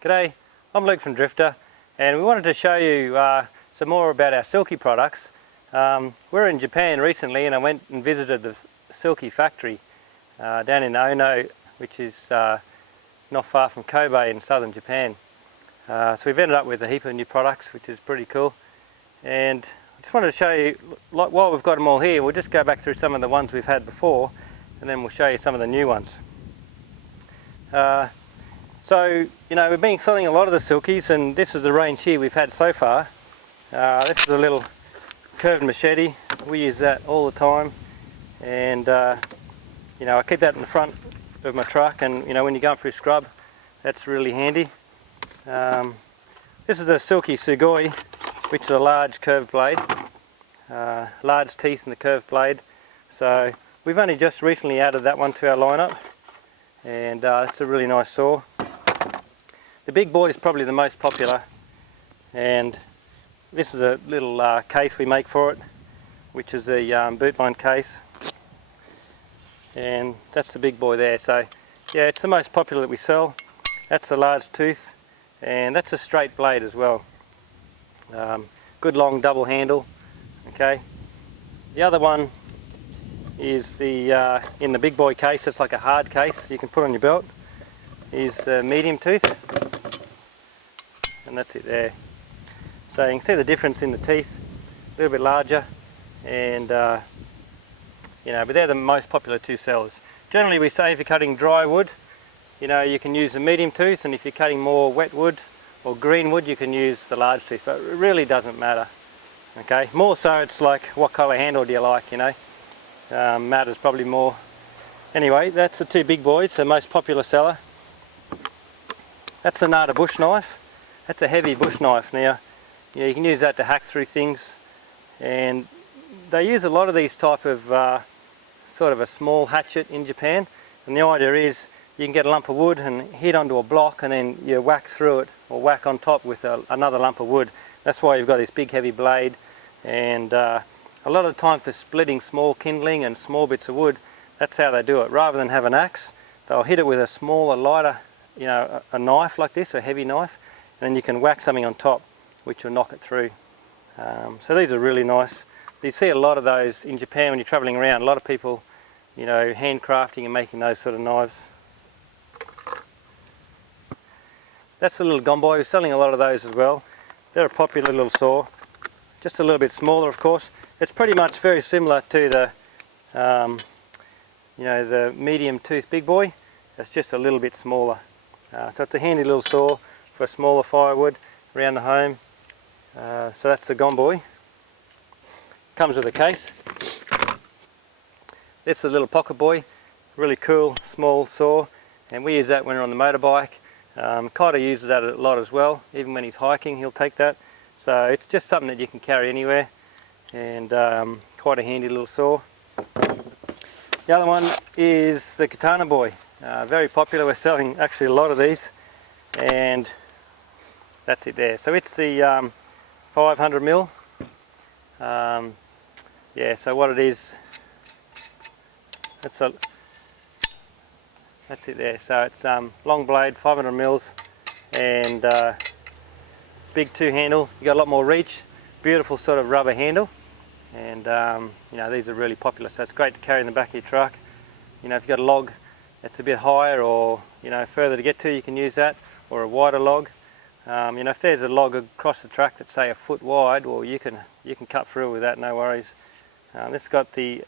G'day, I'm Luke from Drifta, and we wanted to show you some more about our Silky products. We're in Japan recently, and I went and visited the Silky factory down in Ono, which is not far from Kobe in southern Japan. So we've ended up with a heap of new products, which is pretty cool. And I just wanted to show you, while we've got them all here, we'll just go back through some of the ones we've had before, and then we'll show you some of the new ones. So, you know, we've been selling a lot of the Silkies, and this is the range here we've had so far. This is a little curved machete. We use that all the time, and you know, I keep that in the front of my truck, and you know, when you're going through scrub, that's really handy. This is a Silky SUGOI, which is a large curved blade, large teeth in the curved blade. So we've only just recently added that one to our lineup, and it's a really nice saw. The Big Boy is probably the most popular, and this is a little case we make for it, which is a boot bind case, and that's the Big Boy there. So yeah, it's the most popular that we sell. That's the large tooth, and that's a straight blade as well. Good long double handle. Okay, the other one is the in the Big Boy case. It's like a hard case you can put on your belt. Is the medium tooth, and that's it there. So you can see the difference in the teeth, a little bit larger, and you know, but they're the most popular two sellers. Generally, we say if you're cutting dry wood, you know, you can use the medium tooth, and if you're cutting more wet wood or green wood, you can use the large tooth. But it really doesn't matter. Okay, more so it's like what colour handle do you like, you know. Matters probably more. Anyway, that's the two Big Boys, the most popular seller. That's a NATA bush knife. That's a heavy bush knife. Now, you know, you can use that to hack through things, and they use a lot of these type of sort of a small hatchet in Japan, and the idea is you can get a lump of wood and hit onto a block, and then you whack through it or whack on top with another lump of wood. That's why you've got this big heavy blade, and a lot of the time for splitting small kindling and small bits of wood, that's how they do it. Rather than have an axe, they'll hit it with a smaller, lighter, you know, a knife like this, a heavy knife, and then you can whack something on top which will knock it through. So these are really nice. You see a lot of those in Japan when you're travelling around. A lot of people, you know, handcrafting and making those sort of knives. That's the little GOMBOY. We're selling a lot of those as well. They're a popular little saw. Just a little bit smaller, of course. It's pretty much very similar to the, you know, the medium tooth Big Boy. It's just a little bit smaller. So it's a handy little saw for smaller firewood around the home. So that's the GOMBOY. Comes with a case. This is a little pocket boy, really cool small saw, and we use that when we're on the motorbike. Kata uses that a lot as well. Even when he's hiking, he'll take that. So it's just something that you can carry anywhere, and quite a handy little saw. The other one is the KATANABOY. Very popular. We're selling actually a lot of these, and that's it there. So it's the 500mm. Yeah, so what it is, that's it there. So it's long blade, 500mm, and big two handle. You got a lot more reach. Beautiful sort of rubber handle, and you know, these are really popular. So it's great to carry in the back of your truck. You know, if you've got a log that's a bit higher, or you know, further to get to, you can use that, or a wider log. You know, if there's a log across the track that's say a foot wide, well, you can cut through with that, no worries. This has got the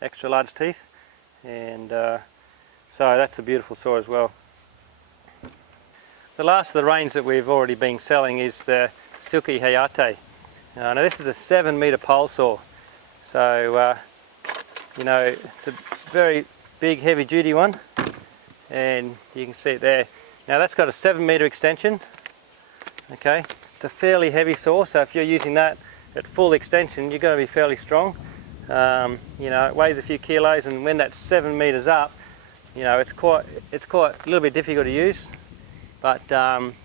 extra large teeth, and so that's a beautiful saw as well. The last of the range that we've already been selling is the Silky HAYATE. Now this is a 7-metre pole saw, so you know, it's a very big heavy duty one, and you can see it there. Now that's got a 7-metre extension. Okay, it's a fairly heavy saw, so if you're using that at full extension, you're going to be fairly strong. You know, it weighs a few kilos, and when that's 7 metres up, you know, it's quite a little bit difficult to use, but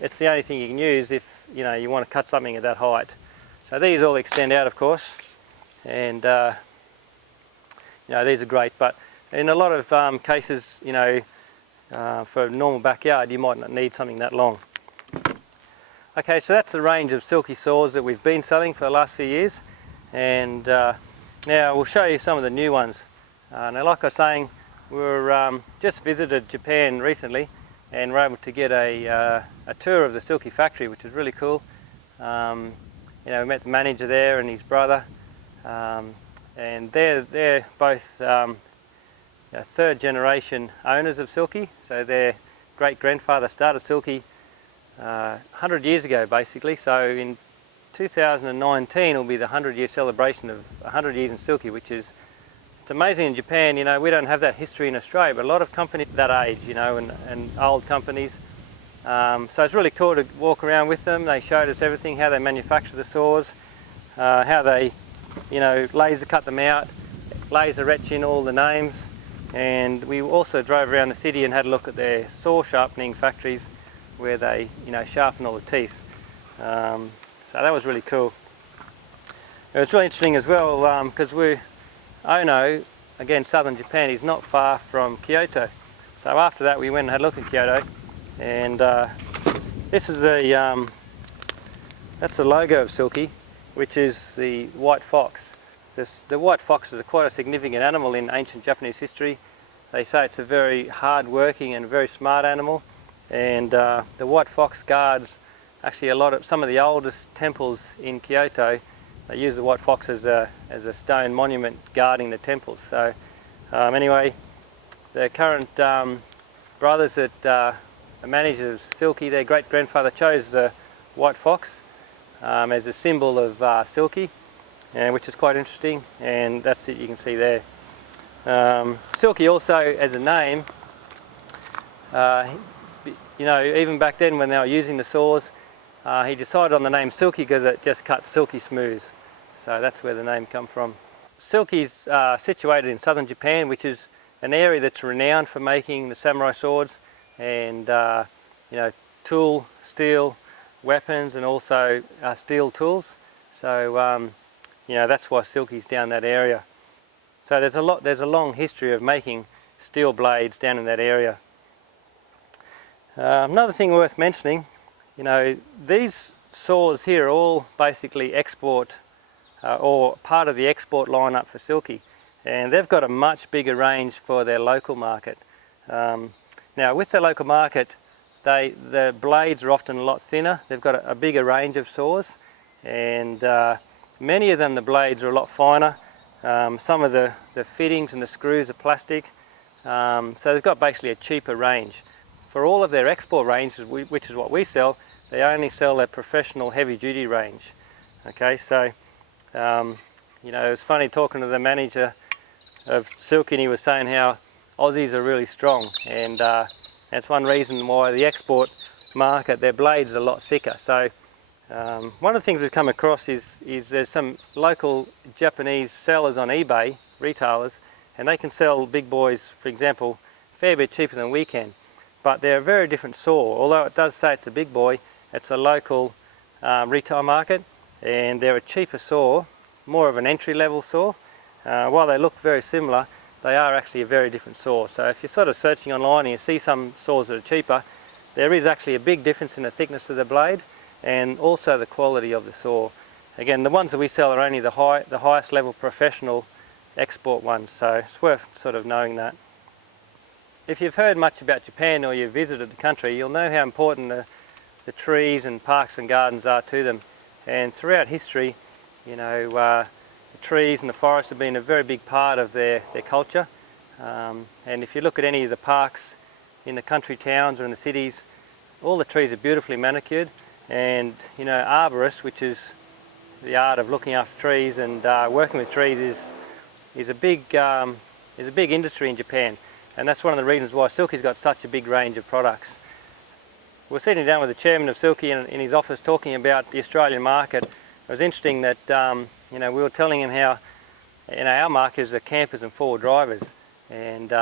it's the only thing you can use if you know you want to cut something at that height. So these all extend out, of course, and you know, these are great. But in a lot of cases, you know, for a normal backyard you might not need something that long. Okay, so that's the range of Silky saws that we've been selling for the last few years, and now we'll show you some of the new ones. Now, like I was saying, we were just visited Japan recently and were able to get a tour of the Silky factory, which was really cool. You know, we met the manager there and his brother, and they're both third generation owners of Silky. So their great grandfather started Silky 100 years ago basically. So in 2019 will be the 100-year celebration of 100 years in Silky, which is, it's amazing in Japan. You know, we don't have that history in Australia, but a lot of companies that age, you know, and old companies. So it's really cool to walk around with them. They showed us everything, how they manufacture the saws, how they, you know, laser cut them out, laser etch in all the names. And we also drove around the city and had a look at their saw sharpening factories where they, you know, sharpen all the teeth. So that was really cool. It was really interesting as well because Ono, again southern Japan, is not far from Kyoto. So after that we went and had a look at Kyoto, and this is that's the logo of Silky, which is the white fox. The white fox is quite a significant animal in ancient Japanese history. They say it's a very hard-working and very smart animal, and the white fox guards actually some of the oldest temples in Kyoto. They use the white fox as a stone monument guarding the temples. So anyway, the current brothers that are managers of Silky, their great-grandfather chose the white fox as a symbol of Silky, which is quite interesting, and that's it, you can see there. Silky also, as a name, you know, even back then when they were using the saws, he decided on the name Silky because it just cuts silky smooth. So that's where the name come from. Silky's situated in southern Japan, which is an area that's renowned for making the samurai swords and you know, steel weapons, and also steel tools. So you know, that's why Silky's down that area. So there's a long history of making steel blades down in that area. Another thing worth mentioning, you know, these saws here are all basically export or part of the export lineup for Silky, and they've got a much bigger range for their local market. Now with the local market, the blades are often a lot thinner. They've got a bigger range of saws, and many of them, the blades are a lot finer. Some of the fittings and the screws are plastic, so they've got basically a cheaper range. For all of their export range, which is what we sell, they only sell their professional heavy-duty range. Okay, so you know, it was funny talking to the manager of Silky, and he was saying how Aussies are really strong, and that's one reason why the export market, their blades are a lot thicker. So one of the things we've come across is there's some local Japanese sellers on eBay, retailers, and they can sell big boys, for example, a fair bit cheaper than we can. But they're a very different saw. Although it does say it's a big boy, it's a local retail market, and they're a cheaper saw, more of an entry-level saw. While they look very similar, they are actually a very different saw. So if you're sort of searching online and you see some saws that are cheaper, there is actually a big difference in the thickness of the blade and also the quality of the saw. Again, the ones that we sell are only the highest level professional export ones, so it's worth sort of knowing that. If you've heard much about Japan or you've visited the country, you'll know how important the trees and parks and gardens are to them. And throughout history, you know, the trees and the forests have been a very big part of their culture. And if you look at any of the parks in the country towns or in the cities, all the trees are beautifully manicured. And you know, arborists, which is the art of looking after trees and working with trees, is a big industry in Japan. And that's one of the reasons why Silky's got such a big range of products. We're sitting down with the chairman of Silky in his office talking about the Australian market. It was interesting that you know, we were telling him how, you know, our market is the campers and four drivers, and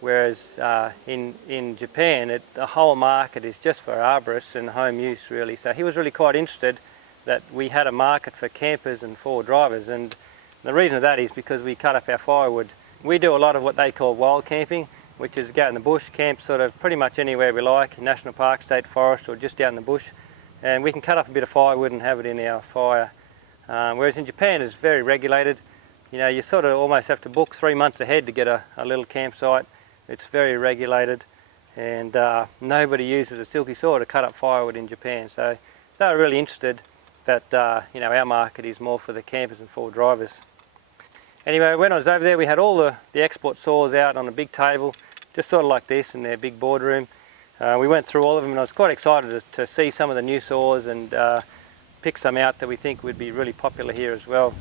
whereas in Japan the whole market is just for arborists and home use really. So he was really quite interested that we had a market for campers and four drivers, and the reason of that is because we cut up our firewood. We do a lot of what they call wild camping, which is go out in the bush, camp sort of pretty much anywhere we like, national park, state forest, or just out in the bush, and we can cut up a bit of firewood and have it in our fire. Whereas in Japan it's very regulated. You know, you sort of almost have to book 3 months ahead to get a little campsite. It's very regulated, and nobody uses a silky saw to cut up firewood in Japan. So they were really interested that you know, our market is more for the campers and 4-drivers. Anyway, when I was over there, we had all the export saws out on a big table, just sort of like this in their big boardroom. We went through all of them, and I was quite excited to see some of the new saws and pick some out that we think would be really popular here as well.